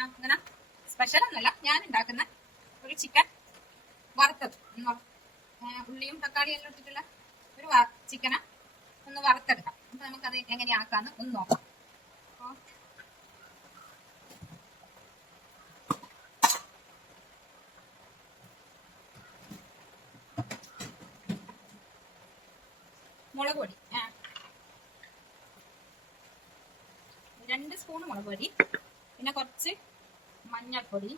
പിന്നെ അങ്ങനെ സ്പെഷ്യൽ ഒന്നല്ല, ഞാൻ ഉണ്ടാക്കുന്ന ഒരു ചിക്കൻ വറുത്തത്. ഉള്ളിയും തക്കാളിയും എല്ലാം ഇട്ടിട്ടുള്ള ഒരു ചിക്കനെ ഒന്ന് വറുത്തെടുക്കാം. അപ്പൊ നമുക്കത് എങ്ങനെയാക്കാന്ന് ഒന്ന് നോക്കാം. മുളക് പൊടി 2 സ്പൂൺ മുളക് പൊടി, പിന്നെ കുറച്ച് മഞ്ഞൾപ്പൊടി,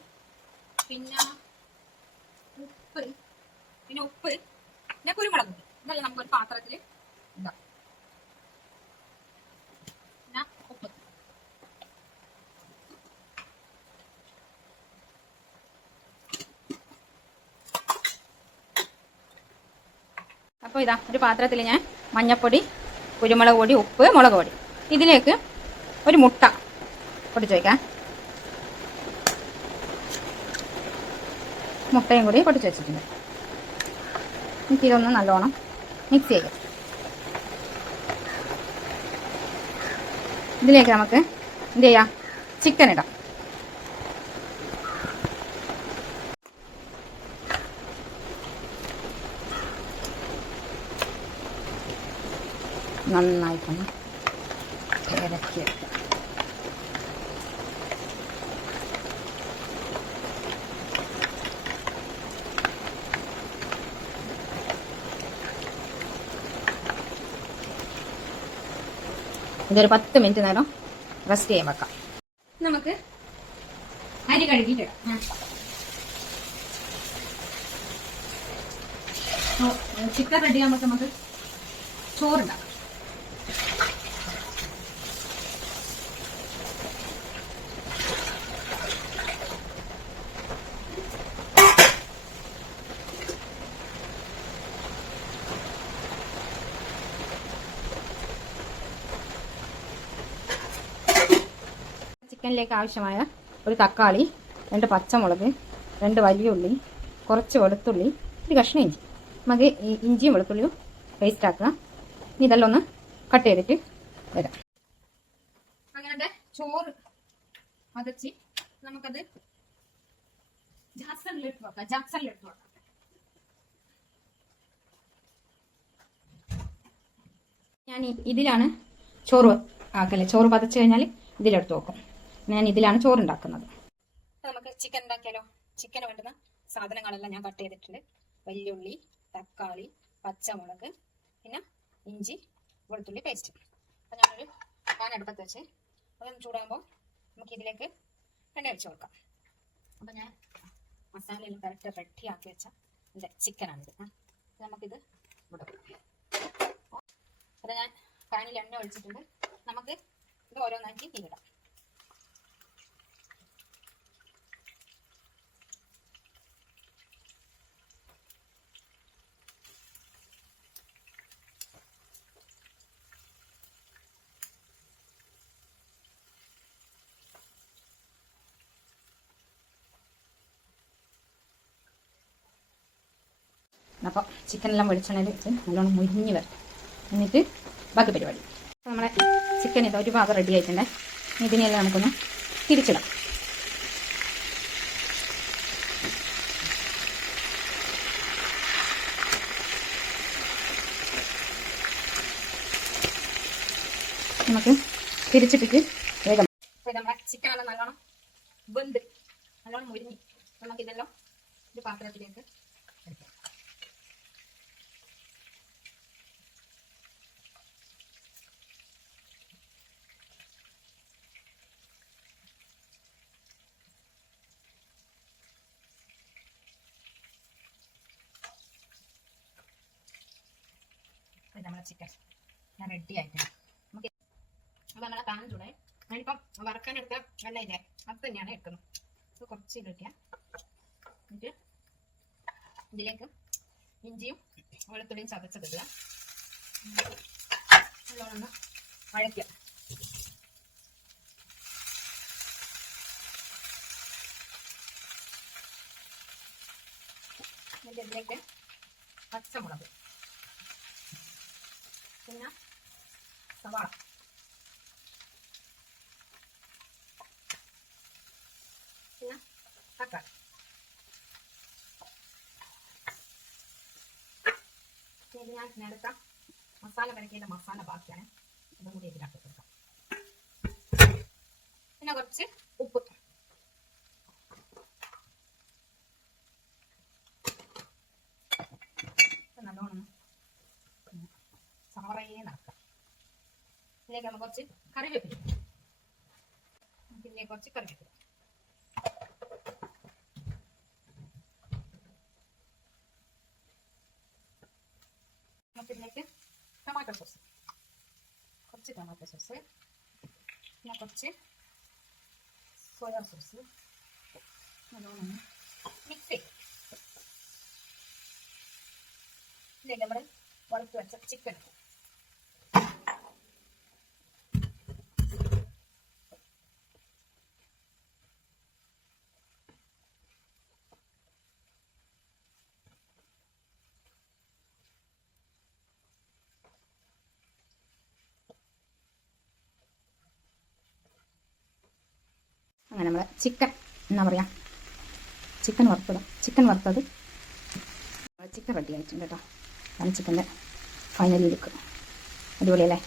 പിന്നെ ഉപ്പ്, പിന്നെ കുരുമുളക് പൊടി. ഇതെല്ലാം നമുക്കൊരു പാത്രത്തിൽ ഇടാം. പിന്നെ ഉപ്പ്. അപ്പോൾ ഇതാ ഒരു പാത്രത്തിൽ ഞാൻ മഞ്ഞൾപ്പൊടി, കുരുമുളക് പൊടി, ഉപ്പ്, മുളക് പൊടി, ഇതിലേക്ക് ഒരു മുട്ട പൊട്ടിച്ച് വയ്ക്കാം. മുട്ടയും കൂടി പൊട്ടിച്ച് വെച്ചിട്ടുണ്ട്. എനിക്ക് ഇതൊന്ന് നല്ലോണം മിക്സ് ചെയ്യാം. ഇതിലേക്ക് നമുക്ക് എന്ത് ചെയ്യാം, ചിക്കൻ ഇടാം. നന്നായിട്ടൊന്ന് ഇളക്കിയെടുക്കാം. ഇതൊരു 10 മിനിറ്റ് നേരം റെസ്റ്റ് ചെയ്യാൻ വെക്കാം. നമുക്ക് അരി കഴുകിയിട്ടിടാം. ചിക്കൻ റെഡി ആകുമ്പോൾ നമുക്ക് ചോറുണ്ടാക്കാം. ചിക്കനിലേക്ക് ആവശ്യമായ ഒരു തക്കാളി, 2 പച്ചമുളക്, 2 വലിയ ഉള്ളി, കുറച്ച് വെളുത്തുള്ളി, ഒരു കഷ്ണം ഇഞ്ചി. നമുക്ക് ഈ ഇഞ്ചിയും വെളുത്തുള്ളിയും പേസ്റ്റ് ആക്കാം. ഇതെല്ലാം ഒന്ന് കട്ട് ചെയ്തിട്ട് വരാം. അങ്ങനെ ചോറ് മതച്ച് നമുക്കത് ജാക്സണിലിട്ട് വെക്കാം. ഞാൻ ഇതിലാണ് ചോറ് ആക്കല്. ചോറ് പതച്ച് കഴിഞ്ഞാൽ ഇതിലെടുത്ത് വെക്കും. ഞാൻ ഇതിലാണ് ചോറുണ്ടാക്കുന്നത്. നമുക്ക് ചിക്കൻ ഉണ്ടാക്കിയാലോ. ചിക്കന് വേണ്ടുന്ന സാധനങ്ങളെല്ലാം ഞാൻ കട്ട് ചെയ്തിട്ടുണ്ട്. വലിയുള്ളി, തക്കാളി, പച്ചമുളക്, പിന്നെ ഇഞ്ചി, വെളുത്തുള്ളി പേസ്റ്റ്. അപ്പം ഞാനൊരു പാൻ അടുപ്പത്ത് വെച്ച് അതൊന്ന് ചൂടാകുമ്പോൾ നമുക്ക് ഇതിലേക്ക് എണ്ണ ഒഴിച്ച് കൊടുക്കാം. അപ്പം ഞാൻ മസാലയെല്ലാം കറക്റ്റ് റെഡിയാക്കി വെച്ച എൻ്റെ ചിക്കനാണിത്. നമുക്കിത് ഇവിടെ അപ്പം ഞാൻ പാനിൽ എണ്ണ ഒഴിച്ചിട്ടുണ്ട്. നമുക്ക് ഇത് ഓരോന്നാക്കി തീരിടാം. അപ്പോൾ ചിക്കനെല്ലാം വെളിച്ചെണ്ണയിൽ ഇട്ട് നല്ലോണം മുരിഞ്ഞ് വരും. എന്നിട്ട് ബാക്കി പരിപാടി. അപ്പോൾ നമ്മളെ ചിക്കൻ ഇത് ഒരു ഭാഗം റെഡി ആയിട്ടുണ്ട്. ഇതിനെല്ലാം നമുക്കൊന്ന് തിരിച്ചിടാം. നമുക്ക് തിരിച്ചിട്ടിട്ട് വേഗം. അപ്പോൾ നമ്മുടെ ചിക്കനെല്ലാം നല്ലോണം വെന്ത് നല്ലോണം മുരിഞ്ഞ് നമുക്കിതെല്ലാം ഒരു പാത്രത്തിലേക്ക് എടുക്കാം. നമ്മുടെ ചിക്കൻ ഞാൻ റെഡി ആയിട്ടുണ്ട്. നമുക്ക് അപ്പോൾ നമ്മളെ പാൻ ചൂടായി. ഞാനിപ്പം വറക്കാനെടുത്ത വെള്ളയില്ലേ അത് തന്നെയാണ് എടുക്കുന്നത്. അപ്പോൾ കുറച്ച് ഇടുക. എന്നിട്ട് ഇതിലേക്ക് ഇഞ്ചിയും വെളുത്തുള്ളിയും ചതച്ചതിടുക. നല്ലോണം വഴറ്റുക. എന്നിട്ട് ഇതിലേക്ക് പച്ചമുളക്, പിന്നെ സവാള, ഞാൻ നേരത്തെ മസാല കലക്കിയതിൻ്റെ മസാല ബാക്കിയാണ്, അതും കൂടി ഇതിലാക്കി കൊടുക്കാം. പിന്നെ കുറച്ച് ഉപ്പ്, നല്ലോണം ചവറയെ നടക്കാം. ഇതിലേക്ക് നമുക്ക് കുറച്ച് കറിവേപ്പില, ഇതിലേക്ക് കുറച്ച് കറിവേപ്പില, ഇതിലേക്ക് ടൊമാറ്റോ സോസ്, കുറച്ച് ടൊമാറ്റോ സോസ്, പിന്നെ കുറച്ച് സോയാ സോസ്, നല്ലോണം മിക്സ് ചെയ്യും. ഇതിലേക്ക് നമ്മൾ വറുത്ത് വെച്ച ചിക്കൻ, അങ്ങനെ നമ്മൾ ചിക്കൻ എന്താ പറയുക, ചിക്കൻ വറുത്തത് ചിക്കൻ റെഡി ആയിട്ടുണ്ട് കേട്ടോ. അതാണ് ചിക്കൻ്റെ ഫൈനൽ ലുക്ക്. അടിപൊളിയല്ലേ?